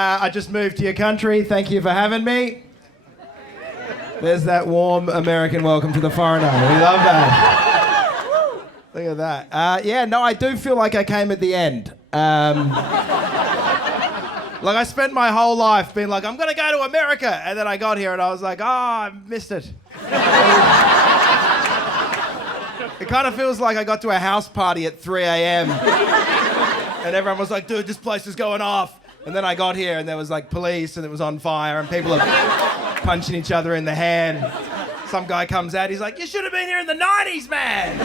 I just moved to your country. Thank you for having me. There's that warm American welcome to the foreigner. We love that. Look at that. I do feel like I came at the end. Like I spent my whole life being like, I'm going to go to America. And then I got here and I was like, I missed it. It kind of feels like I got to a house party at 3 a.m. and everyone was like, dude, this place is going off. And then I got here and there was like police and it was on fire and people are punching each other in the hand. Some guy comes out, he's like, you should have been here in the 90s, man.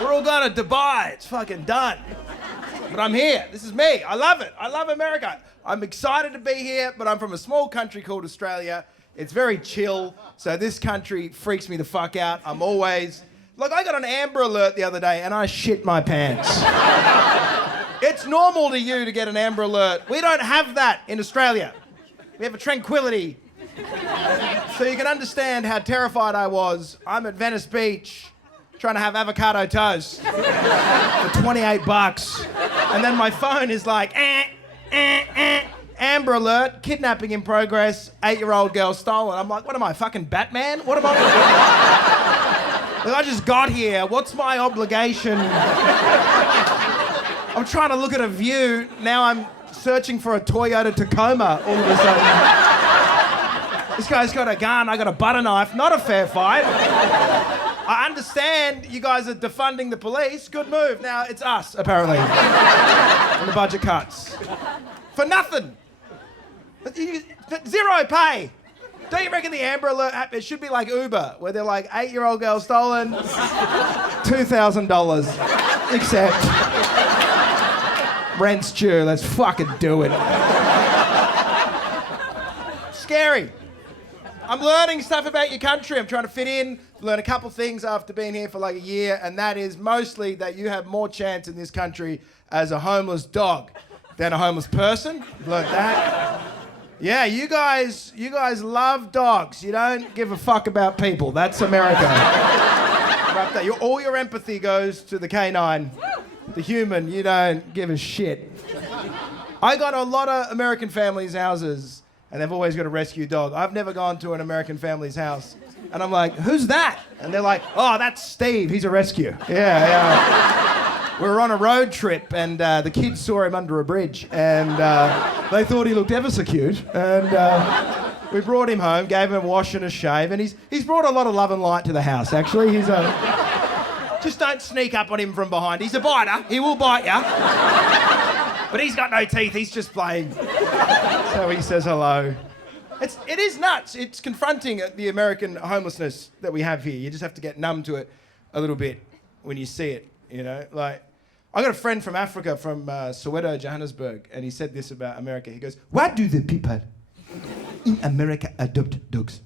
We're all going to Dubai. It's fucking done. But I'm here. This is me. I love it. I love America. I'm excited to be here, but I'm from a small country called Australia. It's very chill, so this country freaks me the fuck out. I'm always... Like, I got an Amber Alert the other day, and I shit my pants. It's normal to you to get an Amber Alert. We don't have that in Australia. We have a tranquility. So you can understand how terrified I was. I'm at Venice Beach, trying to have avocado toast for 28 bucks. And then my phone is like, Amber Alert, kidnapping in progress, 8-year-old girl stolen. I'm like, what am I, fucking Batman? What am I? Like, I just got here. What's my obligation? I'm trying to look at a view. Now I'm searching for a Toyota Tacoma all of a sudden. This guy's got a gun. I got a butter knife. Not a fair fight. I understand you guys are defunding the police. Good move. Now it's us, apparently. And the budget cuts. For nothing. Zero pay. Don't you reckon the Amber Alert app, it should be like Uber, where they're like, 8-year-old girl stolen, $2,000. Except rent's due. Let's fucking do it. Scary. I'm learning stuff about your country. I'm trying to fit in, learn a couple things after being here for like a year, and that is mostly that you have more chance in this country as a homeless dog than a homeless person. I've learned that. Yeah, you guys love dogs. You don't give a fuck about people. That's America. All your empathy goes to the canine. The human, you don't give a shit. I got a lot of American families' houses, and they've always got a rescue dog. I've never gone to an American family's house. And I'm like, who's that? And they're like, oh, that's Steve. He's a rescue. Yeah. We were on a road trip, and the kids saw him under a bridge, and they thought he looked ever so cute. And we brought him home, gave him a wash and a shave, and he's brought a lot of love and light to the house, actually. He's just don't sneak up on him from behind. He's a biter. He will bite you. But he's got no teeth. He's just playing. So he says hello. It is nuts. It's confronting the American homelessness that we have here. You just have to get numb to it a little bit when you see it, you know? Like, I got a friend from Africa, from Soweto, Johannesburg, and he said this about America. He goes, why do the people in America adopt dogs?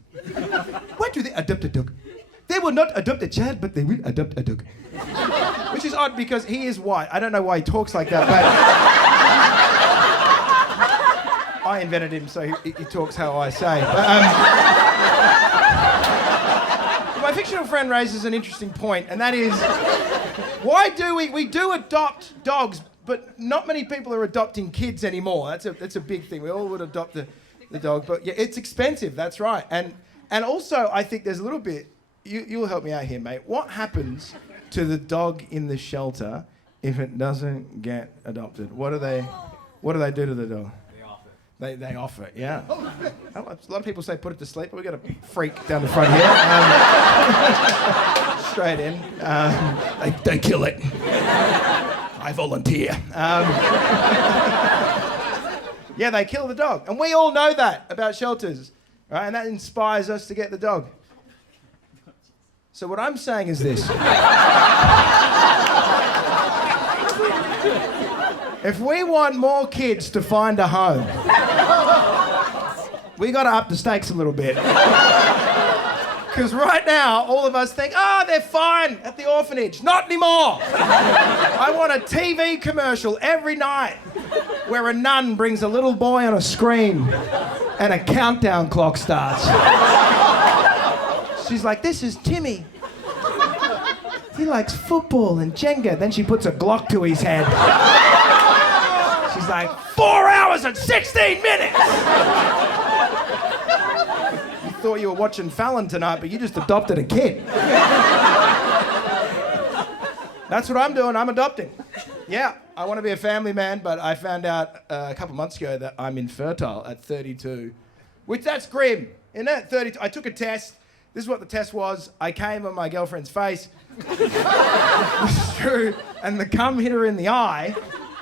Why do they adopt a dog? They will not adopt a child, but they will adopt a dog. Which is odd because he is white. I don't know why he talks like that, but I invented him, so he talks how I say. But, my fictional friend raises an interesting point, and that is, why do we do adopt dogs, but not many people are adopting kids anymore. That's a big thing. We all would adopt the dog, but yeah, it's expensive. That's right. And also, I think there's a little bit. You'll help me out here, mate. What happens to the dog in the shelter if it doesn't get adopted? What do they do to the dog? They off it, yeah. A lot of people say put it to sleep, but we got a freak down the front here. Straight in. They kill it. I volunteer. Yeah, they kill the dog. And we all know that about shelters, right? And that inspires us to get the dog. So what I'm saying is this. If we want more kids to find a home, we got to up the stakes a little bit. Because right now, all of us think, oh, they're fine at the orphanage. Not anymore. I want a TV commercial every night where a nun brings a little boy on a screen and a countdown clock starts. She's like, this is Timmy. He likes football and Jenga. Then she puts a Glock to his head. She She's like, 4 hours and 16 minutes! You thought you were watching Fallon tonight, but you just adopted a kid. That's what I'm doing, I'm adopting. Yeah, I want to be a family man, but I found out a couple months ago that I'm infertile at 32. Which, that's grim, isn't it? 32. I took a test. This is what the test was. I came on my girlfriend's face. It's true. And the cum hit her in the eye,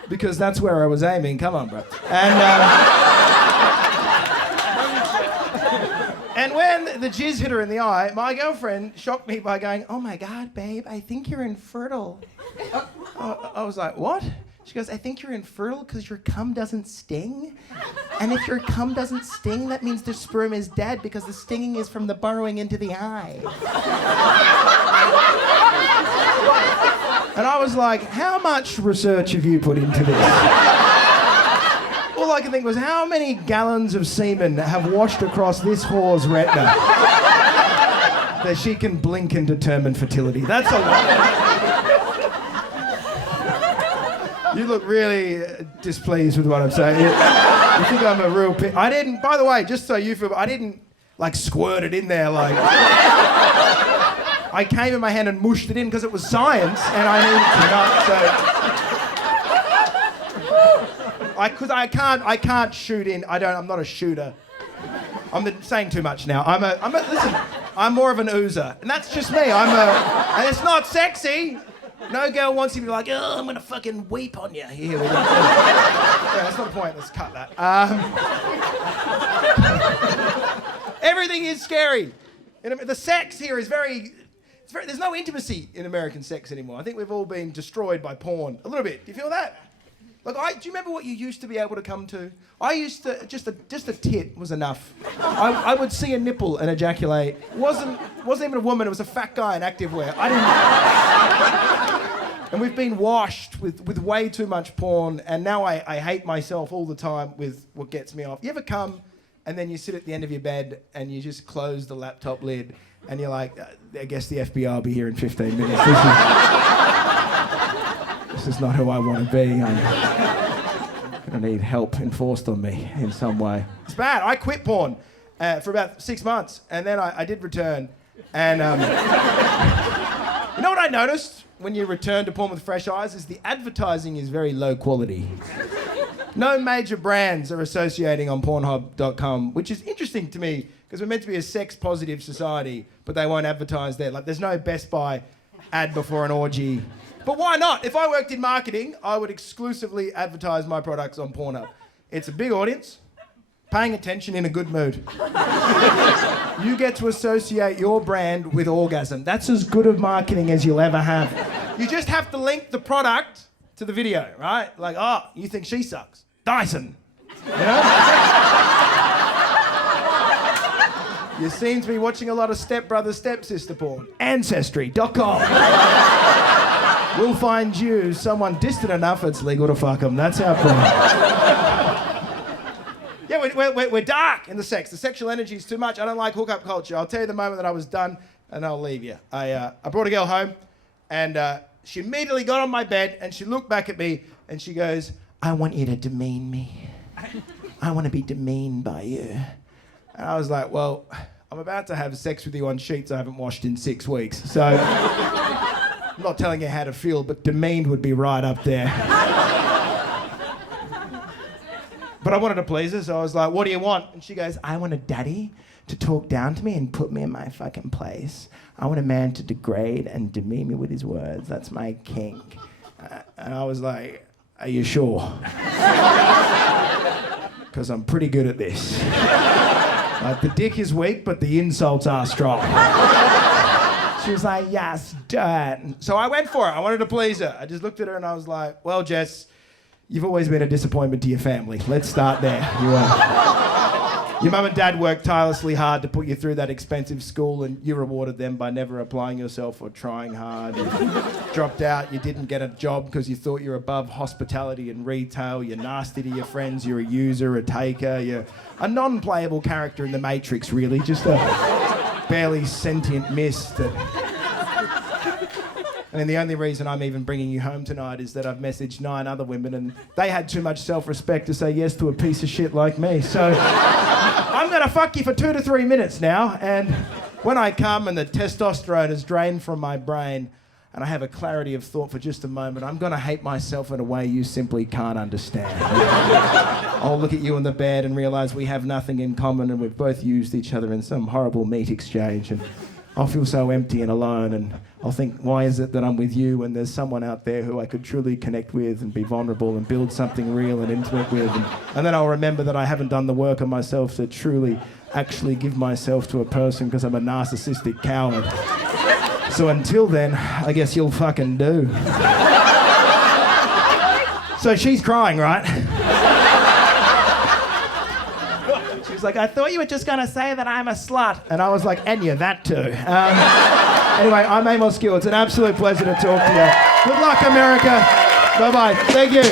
because that's where I was aiming. Come on, bro. And when the jizz hit her in the eye, my girlfriend shocked me by going, "Oh my God, babe, I think you're infertile." I was like, "What?" She goes, "I think you're infertile because your cum doesn't sting. And if your cum doesn't sting, that means the sperm is dead because the stinging is from the burrowing into the eye." And I was like, "How much research have you put into this?" All I could think was, how many gallons of semen have washed across this whore's retina that she can blink and determine fertility? That's a lot. You look really displeased with what I'm saying. You think I'm a real I didn't, by the way, just so you feel, I didn't like squirt it in there like... I came in my hand and mushed it in because it was science and I needed to know, so... I can't shoot in, I'm not a shooter. I'm saying too much now. Listen, I'm more of an oozer. And that's just me, and it's not sexy. No girl wants you to be like, "Oh, I'm gonna fucking weep on you." Here we go. Yeah, that's not the point, let's cut that. Everything is scary. The sex here is very, there's no intimacy in American sex anymore. I think we've all been destroyed by porn. A little bit, do you feel that? Like, do you remember what you used to be able to come to? I used to, just a tit was enough. I would see a nipple and ejaculate. It wasn't even a woman, it was a fat guy in activewear. And we've been washed with way too much porn, and now I hate myself all the time with what gets me off. You ever come and then you sit at the end of your bed and you just close the laptop lid and you're like, "I guess the FBI will be here in 15 minutes. This is not who I want to be. I'm going to need help enforced on me in some way." It's bad. I quit porn for about 6 months, and then I did return. And you know what I noticed when you return to porn with fresh eyes is the advertising is very low quality. No major brands are associating on Pornhub.com, which is interesting to me because we're meant to be a sex-positive society, but they won't advertise there. Like, there's no Best Buy ad before an orgy. But why not? If I worked in marketing, I would exclusively advertise my products on Pornhub. It's a big audience, paying attention in a good mood. You get to associate your brand with orgasm. That's as good of marketing as you'll ever have. You just have to link the product to the video, right? Like, "Oh, you think she sucks? Dyson." You know? You seem to be watching a lot of stepbrother, stepsister porn. Ancestry.com. We'll find you someone distant enough it's legal to fuck them. That's our point. Yeah, we're dark in the sex. The sexual energy is too much. I don't like hookup culture. I'll tell you the moment that I was done, and I'll leave you. I brought a girl home, and she immediately got on my bed, and she looked back at me, and she goes, "I want you to demean me. I want to be demeaned by you." And I was like, "Well, I'm about to have sex with you on sheets I haven't washed in 6 weeks, so I'm not telling you how to feel, but demeaned would be right up there." But I wanted to please her, so I was like, "What do you want?" And she goes, "I want a daddy to talk down to me and put me in my fucking place. I want a man to degrade and demean me with his words. That's my kink." And I was like, "Are you sure?" Because I'm pretty good at this. Like, the dick is weak, but the insults are strong. She was like, "Yes, Dad." So I went for it. I wanted to please her. I just looked at her and I was like, "Well, Jess, you've always been a disappointment to your family. Let's start there. Your mum and dad worked tirelessly hard to put you through that expensive school, and you rewarded them by never applying yourself or trying hard. You dropped out, you didn't get a job because you thought you're above hospitality and retail. You're nasty to your friends, you're a user, a taker. You're a non-playable character in the Matrix, really. Just a barely sentient mist that I mean, the only reason I'm even bringing you home tonight is that I've messaged 9 other women and they had too much self-respect to say yes to a piece of shit like me. So I'm going to fuck you for 2 to 3 minutes now. And when I come and the testosterone is drained from my brain and I have a clarity of thought for just a moment, I'm going to hate myself in a way you simply can't understand. I'll look at you in the bed and realise we have nothing in common and we've both used each other in some horrible meat exchange. And I'll feel so empty and alone, and I'll think, why is it that I'm with you when there's someone out there who I could truly connect with and be vulnerable and build something real and intimate with? And then I'll remember that I haven't done the work on myself to truly actually give myself to a person because I'm a narcissistic coward. So until then, I guess you'll fucking do. So she's crying, right? She's like, I thought you were just going to say that I'm a slut. And I was like, and you're that too. Anyway, I'm Amos Gill. It's an absolute pleasure to talk to you. Good luck, America. Bye-bye. Thank you.